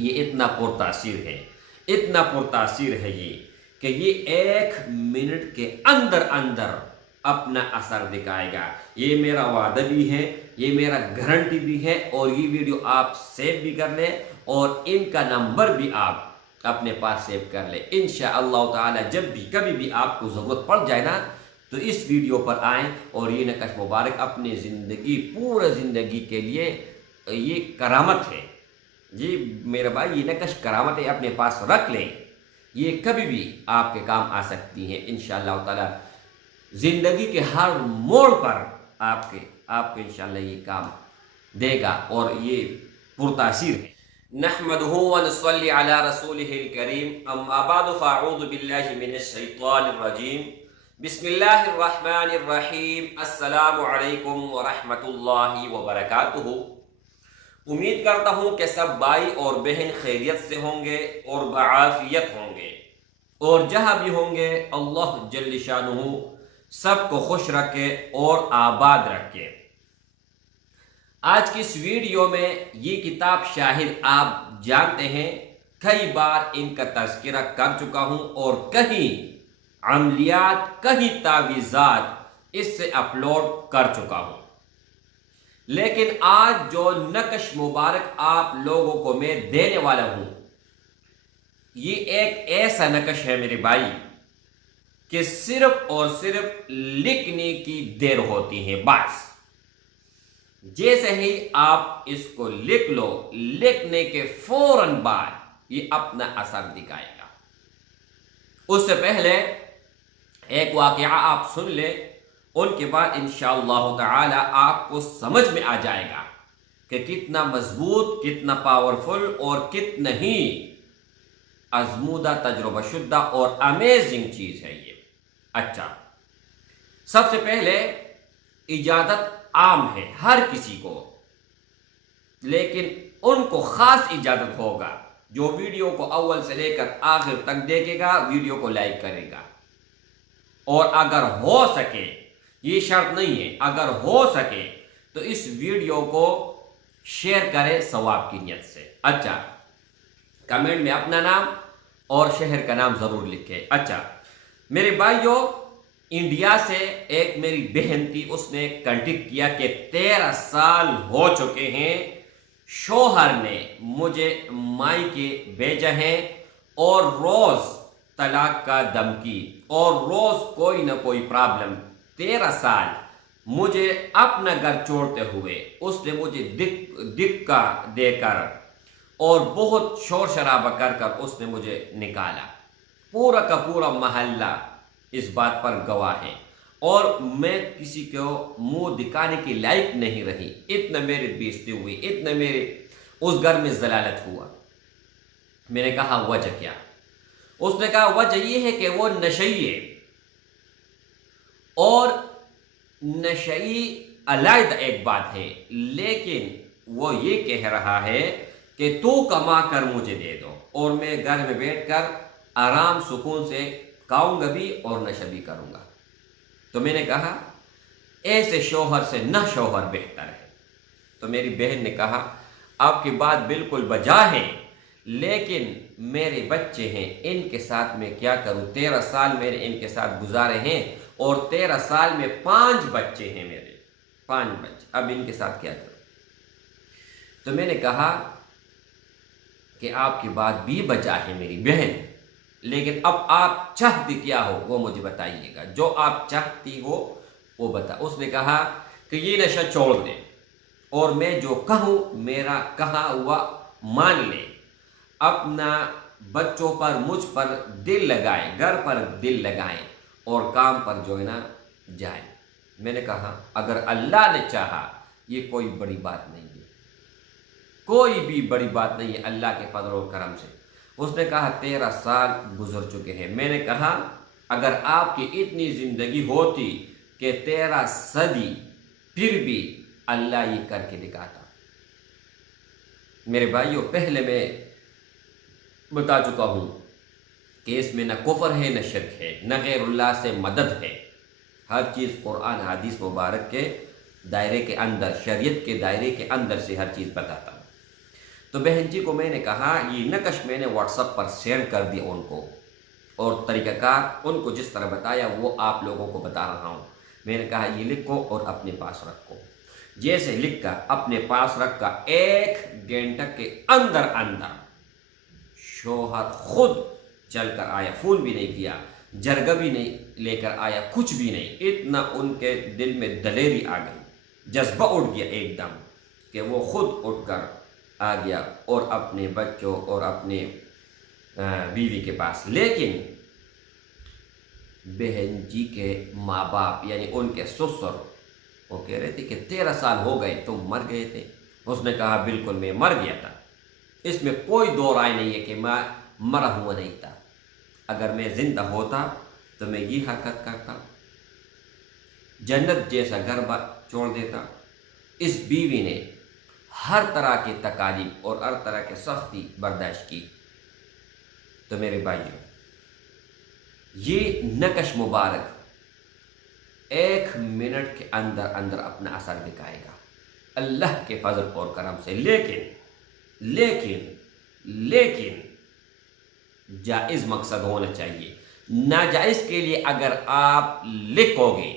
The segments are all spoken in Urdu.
یہ اتنا پرتاثیر ہے، اتنا پرتاثیر ہے یہ کہ یہ 1 منٹ کے اندر اندر اپنا اثر دکھائے گا۔ یہ میرا وعدہ بھی ہے، یہ میرا گارنٹی بھی ہے، اور یہ ویڈیو آپ سیو بھی کر لیں اور ان کا نمبر بھی آپ اپنے پاس سیو کر لیں۔ انشاءاللہ تعالی جب بھی کبھی بھی آپ کو ضرورت پڑ جائے نا تو اس ویڈیو پر آئیں اور یہ نقش مبارک اپنی زندگی، پورا زندگی کے لیے یہ کرامت ہے۔ جی میرے بھائی، یہ نقش کرامت ہے، اپنے پاس رکھ لیں، یہ کبھی بھی آپ کے کام آ سکتی ہیں انشاءاللہ تعالی۔ زندگی کے ہر موڑ پر آپ کے انشاءاللہ یہ کام دے گا اور یہ پرتاثیر ہے۔ نحمدہ ونصلی علی رسولہ الکریم، اما بعد فاعوذ باللہ من الشیطان الرجیم، بسم اللہ الرحمن الرحیم، السلام علیکم ورحمۃ اللہ وبرکاتہ۔ امید کرتا ہوں کہ سب بھائی اور بہن خیریت سے ہوں گے اور بعافیت ہوں گے، اور جہاں بھی ہوں گے اللہ جل شانہ سب کو خوش رکھے اور آباد رکھے۔ آج کی اس ویڈیو میں یہ کتاب شاہد آپ جانتے ہیں، کئی بار ان کا تذکرہ کر چکا ہوں اور کہیں عملیات، کہیں تعویذات اس سے اپلوڈ کر چکا ہوں، لیکن آج جو نقش مبارک آپ لوگوں کو میں دینے والا ہوں، یہ ایک ایسا نقش ہے میرے بھائی کہ صرف اور صرف لکھنے کی دیر ہوتی ہے بس۔ جیسے ہی آپ اس کو لکھ لو، لکھنے کے فوراً بعد یہ اپنا اثر دکھائے گا۔ اس سے پہلے ایک واقعہ آپ سن لیں، ان کے بعد انشاءاللہ تعالی آپ کو سمجھ میں آ جائے گا کہ کتنا مضبوط، کتنا پاورفل اور کتنا ہی آزمودہ، تجربہ شدہ اور امیزنگ چیز ہے یہ۔ اچھا، سب سے پہلے اجازت عام ہے ہر کسی کو، لیکن ان کو خاص اجازت ہوگا جو ویڈیو کو اول سے لے کر آخر تک دیکھے گا، ویڈیو کو لائک کرے گا، اور اگر ہو سکے، یہ شرط نہیں ہے، اگر ہو سکے تو اس ویڈیو کو شیئر کرے ثواب کی نیت سے۔ اچھا، کمنٹ میں اپنا نام اور شہر کا نام ضرور لکھے۔ اچھا میرے بھائیوں، انڈیا سے ایک میری بہن تھی، اس نے کنٹیکٹ کیا کہ 13 سال ہو چکے ہیں، شوہر نے مجھے مائکے بھیجا ہے اور روز طلاق کا دھمکی اور روز کوئی نہ کوئی پرابلم۔ 13 سال مجھے اپنا گھر چھوڑتے ہوئے اس نے مجھے دھکا دے کر اور بہت شور شرابہ کر کر اس نے مجھے نکالا۔ پورا کا پورا محلہ اس بات پر گواہ ہے، اور میں کسی کو منہ دکھانے کی لائق نہیں رہی۔ اتنا میری بےزتی ہوئی، اتنا میرے اس گھر میں ضلالت ہوا۔ میں نے کہا وجہ کیا؟ اس نے کہا وجہ یہ ہے کہ وہ نشئی ہے، اور نشئی علیحدہ ایک بات ہے، لیکن وہ یہ کہہ رہا ہے کہ تو کما کر مجھے دے دو اور میں گھر میں بیٹھ کر آرام سکون سے کھاؤں گا بھی اور نشہ بھی کروں گا۔ تو میں نے کہا ایسے شوہر سے نہ شوہر بہتر ہے۔ تو میری بہن نے کہا آپ کی بات بالکل بجا ہے، لیکن میرے بچے ہیں، ان کے ساتھ میں کیا کروں؟ 13 سال میرے ان کے ساتھ گزارے ہیں، اور 13 سال میں 5 بچے ہیں میرے، 5 بچے، اب ان کے ساتھ کیا کروں؟ تو میں نے کہا کہ آپ کی بات بھی بجا ہے میری بہن، لیکن اب آپ چاہتی کیا ہو وہ مجھے بتائیے گا، جو آپ چاہتی ہو وہ بتا۔ اس نے کہا کہ یہ نشہ چھوڑ دے، اور میں جو کہوں میرا کہا ہوا مان لے، اپنا بچوں پر مجھ پر دل لگائے، گھر پر دل لگائیں، اور کام پر جو ہے نا جائے۔ میں نے کہا اگر اللہ نے چاہا، یہ کوئی بڑی بات نہیں ہے، کوئی بھی بڑی بات نہیں ہے اللہ کے فضل و کرم سے۔ اس نے کہا 13 سال گزر چکے ہیں۔ میں نے کہا اگر آپ کی اتنی زندگی ہوتی کہ 13 صدی، پھر بھی اللہ یہ کر کے دکھاتا۔ میرے بھائیوں، پہلے میں بتا چکا ہوں کہ اس میں نہ کفر ہے، نہ شرک ہے، نہ غیر اللہ سے مدد ہے۔ ہر چیز قرآن حدیث مبارک کے دائرے کے اندر، شریعت کے دائرے کے اندر سے ہر چیز بتاتا ہوں۔ تو بہن جی کو میں نے کہا یہ نقش میں نے واٹس ایپ پر سینڈ کر دیا ان کو، اور طریقہ کار ان کو جس طرح بتایا وہ آپ لوگوں کو بتا رہا ہوں۔ میں نے کہا یہ لکھو اور اپنے پاس رکھو۔ جیسے لکھ کر اپنے پاس رکھ کر 1 گھنٹہ کے اندر شوہر خود چل کر آیا، فون بھی نہیں کیا، جرگہ بھی نہیں لے کر آیا، کچھ بھی نہیں۔ اتنا ان کے دل میں دلیری آ گئی، جذبہ اٹھ گیا ایک دم کہ وہ خود اٹھ کر آ گیا اور اپنے بچوں اور اپنے بیوی کے پاس۔ لیکن بہن جی کے ماں باپ یعنی ان کے سسر وہ کہہ رہے تھے کہ 13 سال ہو گئے تم مر گئے تھے۔ اس نے کہا بالکل میں مر گیا تھا، اس میں کوئی دو رائے نہیں ہے کہ میں مرا ہوا نہیں تھا۔ اگر میں زندہ ہوتا تو میں یہ حرکت کرتا، جنت جیسا گھر چھوڑ دیتا۔ اس بیوی نے ہر طرح کی تکالیف اور ہر طرح کی سختی برداشت کی۔ تو میرے بھائیوں، یہ نقش مبارک 1 منٹ کے اندر اپنا اثر دکھائے گا اللہ کے فضل اور کرم سے۔ لیکن جائز مقصد ہونا چاہیے۔ ناجائز کے لیے اگر آپ لکھو گے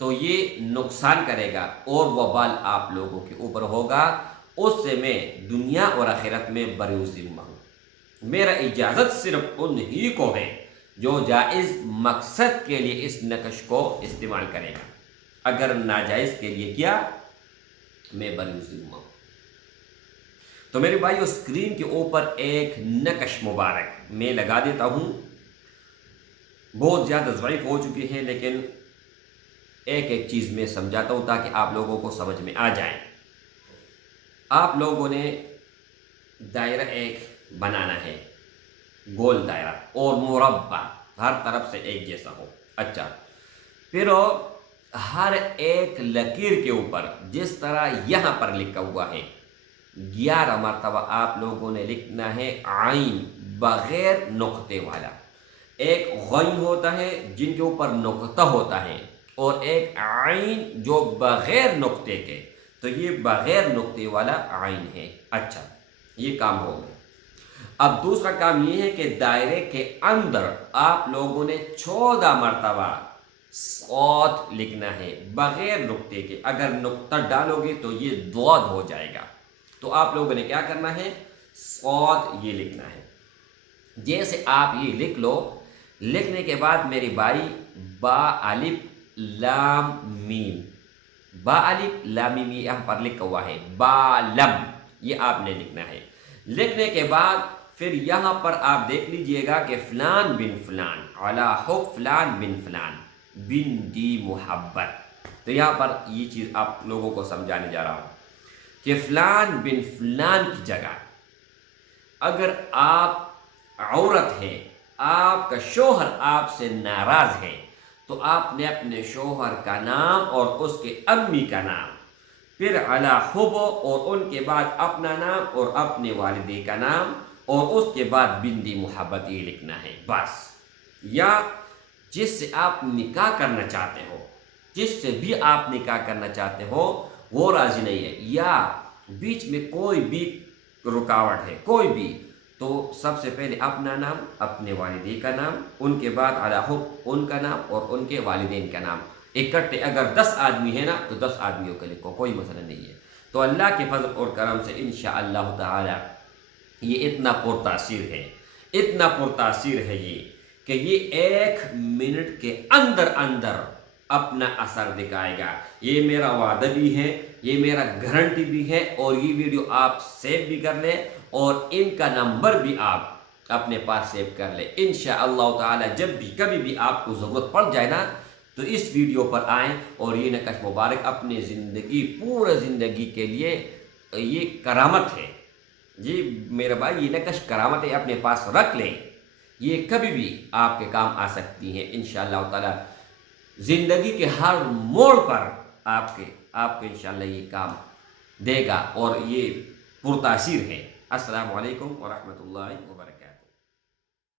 تو یہ نقصان کرے گا اور وبال آپ لوگوں کے اوپر ہوگا۔ اس سے میں دنیا اور آخرت میں بری ذمہ ہوں۔ میرا اجازت صرف انہی کو ہے جو جائز مقصد کے لیے اس نقش کو استعمال کرے گا۔ اگر ناجائز کے لیے کیا، میں بری ذمہ ہوں۔ تو میرے بھائیو، اسکرین کے اوپر ایک نقش مبارک میں لگا دیتا ہوں۔ بہت زیادہ ضعیف ہو چکے ہیں، لیکن ایک چیز میں سمجھاتا ہوں تاکہ آپ لوگوں کو سمجھ میں آ جائے۔ آپ لوگوں نے دائرہ ایک بنانا ہے، گول دائرہ اور مربع، ہر طرف سے ایک جیسا ہو۔ اچھا، پھر ہر ایک لکیر کے اوپر جس طرح یہاں پر لکھا ہوا ہے 11 مرتبہ آپ لوگوں نے لکھنا ہے عین بغیر نقطے والا۔ ایک غین ہوتا ہے جن کے اوپر نقطہ ہوتا ہے، اور ایک عین جو بغیر نقطے کے، تو یہ بغیر نقطے والا عین ہے۔ اچھا، یہ کام ہو گیا۔ اب دوسرا کام یہ ہے کہ دائرے کے اندر آپ لوگوں نے 14 مرتبہ صاد لکھنا ہے بغیر نقطے کے۔ اگر نقطہ ڈالو گے تو یہ ضاد ہو جائے گا۔ تو آپ لوگوں نے کیا کرنا ہے؟ صاد یہ لکھنا ہے۔ جیسے آپ یہ لکھ لو، لکھنے کے بعد میری بھائی با الف لام میم، با الف لام میم یہاں پر لکھا ہوا ہے، بالم، یہ آپ نے لکھنا ہے۔ لکھنے کے بعد پھر یہاں پر آپ دیکھ لیجئے گا کہ فلان بن فلان علی حق فلان بن فلان بن دی محبت۔ تو یہاں پر یہ چیز آپ لوگوں کو سمجھانے جا رہا ہوں کہ فلان بن فلان کی جگہ اگر آپ عورت ہے، آپ کا شوہر آپ سے ناراض ہے، تو آپ نے اپنے شوہر کا نام اور اس کے امی کا نام، پھر علی حب اور ان کے بعد اپنا نام اور اپنے والدے کا نام، اور اس کے بعد بندی محبت یہ لکھنا ہے بس۔ یا جس سے آپ نکاح کرنا چاہتے ہو، جس سے بھی آپ نکاح کرنا چاہتے ہو وہ راضی نہیں ہے، یا بیچ میں کوئی بھی رکاوٹ ہے کوئی بھی، تو سب سے پہلے اپنا نام، اپنے والدین کا نام، ان کے بعد علی حب ان کا نام اور ان کے والدین کا نام اکٹھے۔ اگر 10 آدمی ہے نا تو 10 آدمیوں کے لکھو، کوئی مسئلہ نہیں ہے۔ تو اللہ کے فضل اور کرم سے انشاءاللہ تعالی یہ اتنا پرتاثیر ہے، اتنا پرتاثیر ہے یہ کہ یہ 1 منٹ کے اندر اپنا اثر دکھائے گا۔ یہ میرا وعدہ بھی ہے، یہ میرا گارنٹی بھی ہے، اور یہ ویڈیو آپ سیو بھی کر لیں اور ان کا نمبر بھی آپ اپنے پاس سیو کر لیں۔ انشاءاللہ تعالی جب بھی کبھی بھی آپ کو ضرورت پڑ جائے نا تو اس ویڈیو پر آئیں اور یہ نقش مبارک اپنے زندگی، پورے زندگی کے لیے یہ کرامت ہے۔ جی میرے بھائی، یہ نقش کرامت ہے، اپنے پاس رکھ لیں، یہ کبھی بھی آپ کے کام آ سکتی ہیں انشاءاللہ تعالی۔ زندگی کے ہر موڑ پر آپ کے انشاءاللہ یہ کام دے گا اور یہ پرتاثیر ہے۔ السلام علیکم ورحمۃ اللہ وبرکاتہ۔